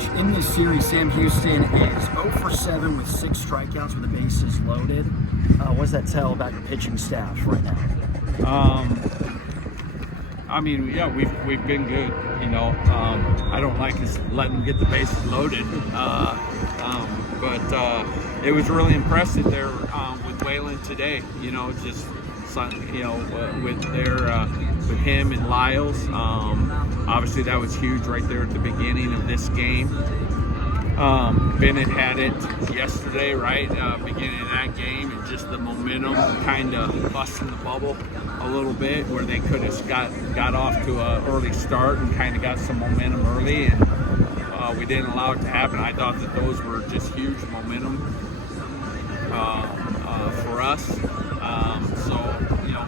Coach, in this series, Sam Houston is 0 for 7 with 6 strikeouts with the bases loaded. What does that tell about your pitching staff right now? I mean, yeah, we've been good. You know, I don't like us letting them get the bases loaded, but it was really impressive there with Whalen today. You know, just with him and Lyles. Obviously, that was huge right there at the beginning of this game. Bennett had it yesterday, right? Beginning of that game, and just the momentum kind of busting the bubble a little bit, where they could have got off to an early start and kind of got some momentum early, and we didn't allow it to happen. I thought that those were just huge momentum for us. So, you know,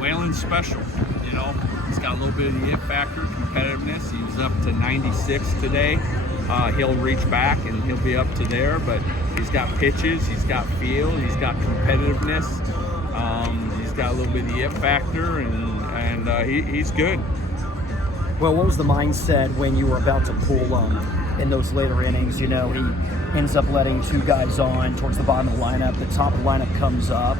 Whalen's special. You know, he's got a little bit of the it factor, competitiveness. He was up to 96 today. He'll reach back and he'll be up to there, but he's got pitches, he's got feel, he's got competitiveness, he's got a little bit of the it factor, and he's good. Well, what was the mindset when you were about to pull in those later innings? You know, he ends up letting 2 guys on towards the bottom of the lineup. The top of the lineup comes up.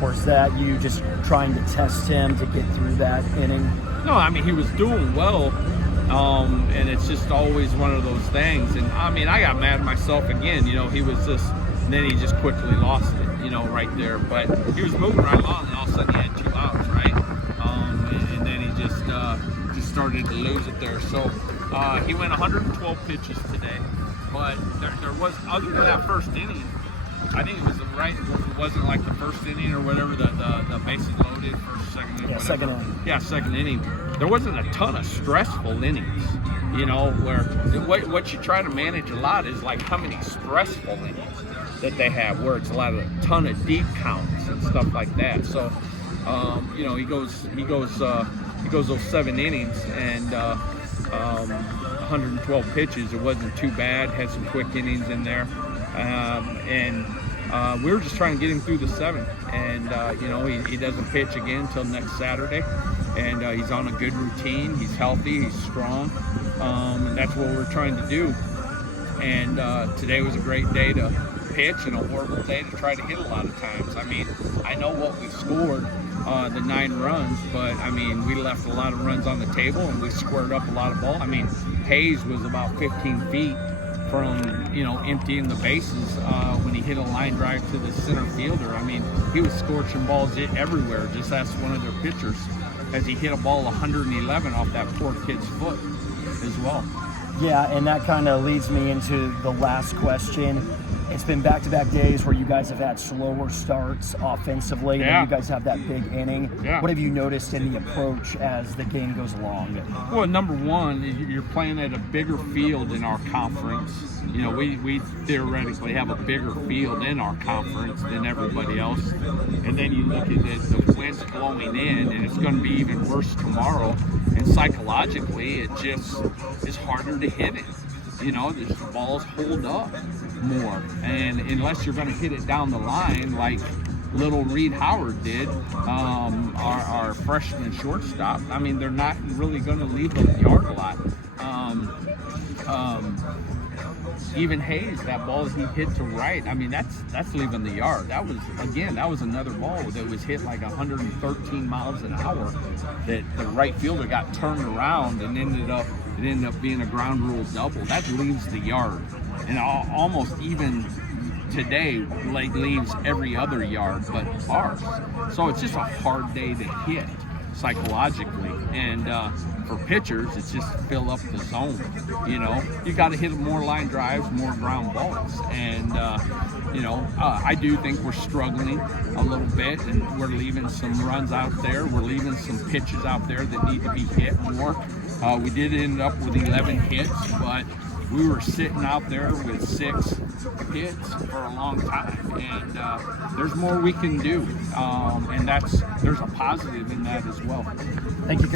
Or is that you just trying to test him to get through that inning? No, I mean, he was doing well. And it's just always one of those things. And I mean, I got mad at myself again. You know, he was just, and then he just quickly lost it, you know, right there. But he was moving right along, and all of a sudden he had 2 outs, right? And then he just started to lose it there. So he went 112 pitches today. But there was, other than that first inning, I think it was it wasn't like the first inning or whatever, the bases loaded, first, second inning, whatever. Second inning. Yeah, second inning. There wasn't a ton of stressful innings, you know, where what you try to manage a lot is like how many stressful innings that they have, where it's a ton of deep counts and stuff like that. So, you know, he goes those 7 innings and 112 pitches. It wasn't too bad. Had some quick innings in there. We were just trying to get him through the 7th, and you know, he doesn't pitch again until next Saturday, and he's on a good routine. He's healthy, he's strong, and that's what we're trying to do. And today was a great day to pitch and a horrible day to try to hit a lot of times. I mean, I know what we scored, the 9 runs, but I mean, we left a lot of runs on the table, and we squared up a lot of ball. I mean, Hayes was about 15 feet from, you know, emptying the bases when he hit a line drive to the center fielder. I mean, he was scorching balls everywhere. Just ask one of their pitchers, as he hit a ball 111 off that poor kid's foot as well. Yeah, and that kind of leads me into the last question. It's been back-to-back days where you guys have had slower starts offensively. Yeah. And you guys have that big inning. Yeah. What have you noticed in the approach as the game goes along? Well, number one, you're playing at a bigger field in our conference. You know, we theoretically have a bigger field in our conference than everybody else. And then you look at it, the wind's blowing in, and it's going to be even worse tomorrow. And psychologically, it just is harder to hit it. You know, the balls hold up more, and unless you're going to hit it down the line like little Reed Howard did, our freshman shortstop, I mean, they're not really going to leave the yard a lot. Even Hayes, that ball he hit to right, I mean, that's leaving the yard. That was another ball that was hit like 113 miles an hour, that the right fielder got turned around and ended up being a ground rule double. That leaves the yard, and almost even today like leaves every other yard but ours. So it's just a hard day to hit psychologically, and for pitchers, it's just fill up the zone. You know, you got to hit more line drives, more ground balls, and you know, I do think we're struggling a little bit, and we're leaving some runs out there. We're leaving some pitches out there that need to be hit more. We did end up with 11 hits, but we were sitting out there with 6 hits for a long time, and there's more we can do, and there's a positive in that as well. Thank you.